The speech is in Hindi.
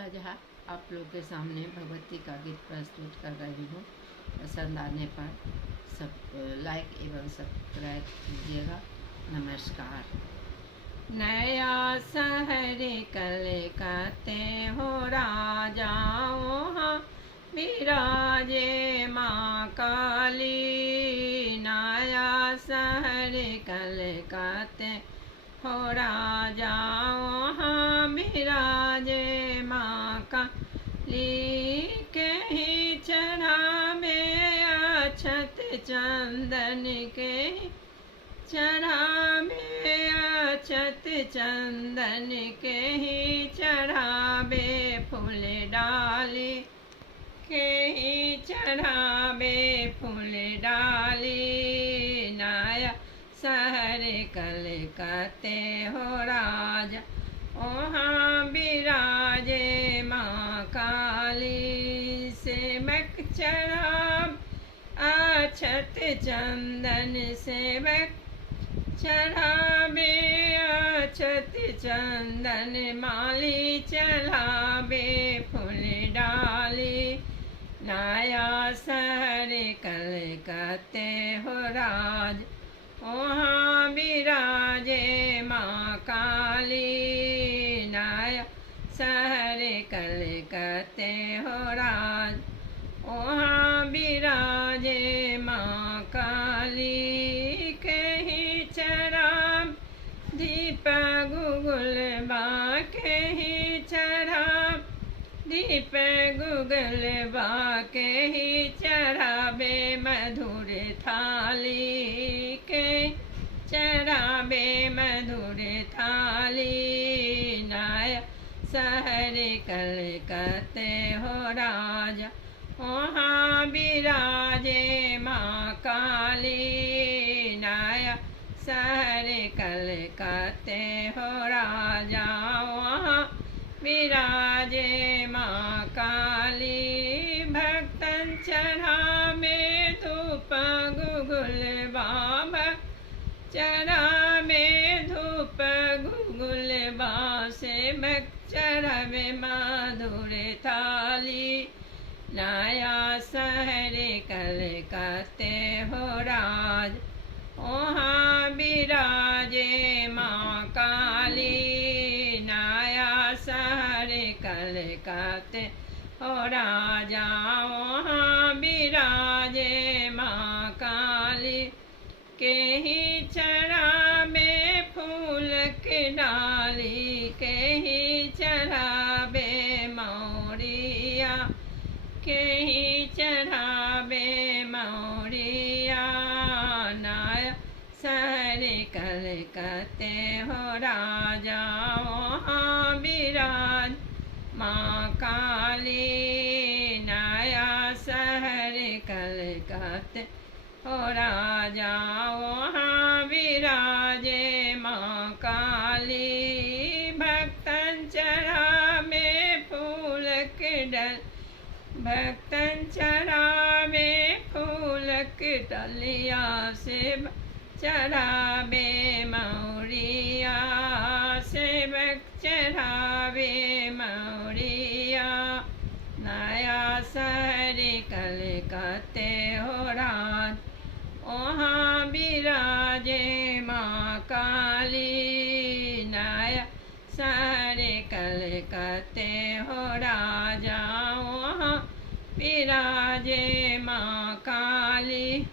नम्रता झा आप लोग के सामने भगवती का गीत प्रस्तुत कर रही हूँ। पसंद आने पर सब लाइक एवं सब्सक्राइब कीजिएगा। नमस्कार। नया शहर कल कहते हो राजाओं, हाँ विराजे माँ काली। नया शहर कल कहते हो राजाओं, हाँ विराजे माँ काली। कहीं चढ़ा में अक्षत चंदन के, चढ़ा में अक्षत चंदन के ही चढ़ावे फूल डाली, के ही चढ़ावे फूल डाली। नया शहर कल कहते हो राजा, वहाँ विराजे माँ काली। सेवक चढ़ा अक्षत चंदन, सेवक चढ़ावे अक्षत चंदन, माली चढ़ावे फूल डाली। नया शहर कल कहते हो राज, वहाँ विराजे माँ काली। नया शहर कल कहते हो राज, वहाँ विराजे माँ काली। कहीं चढ़ा दीप गुगुल बा, कहीं चढ़ा दीप गुगल बा, कहीं चढ़ावे मधुर थाली, के चढ़ावे मधुर थाली। नया शहर कल कहते हो राजा, वहाँ विराजे माँ काली। नया शहर कल कहते हो राजा, वहाँ विराजे माँ काली। भक्तन चढ़ा में धूप गुगुल बाबा, चढ़ा में धूप गुगुल बा, सेवक चढ़ावे मधुर थाली। नया शहर कल कहते हो राज, वहाँ विराजे माँ काली। नया शहर कल कहते हो राजा, वहाँ विराजे माँ काली। के ही चढ़ा में फूल के डाली, के ही चढ़ावे मौरिया, के ही चढ़ावे मौरिया। नया शहर कल कहते हो राजा, वहाँ विराज माँ काली। नया शहर कल कहते हो राजा, वहाँ विराजे माँ काली। भक्तन चढ़ा में फूल के डल, भक्तन चढ़ा में फूल के डलिया, से चढ़ावे मौरिया, सेवक चढ़ावे मौरिया। नया शहर कल कहते हो राज, वहाँ विराजे माँ काली। नया शहर कल कहते हो राजा, वहाँ विराजे माँ काली।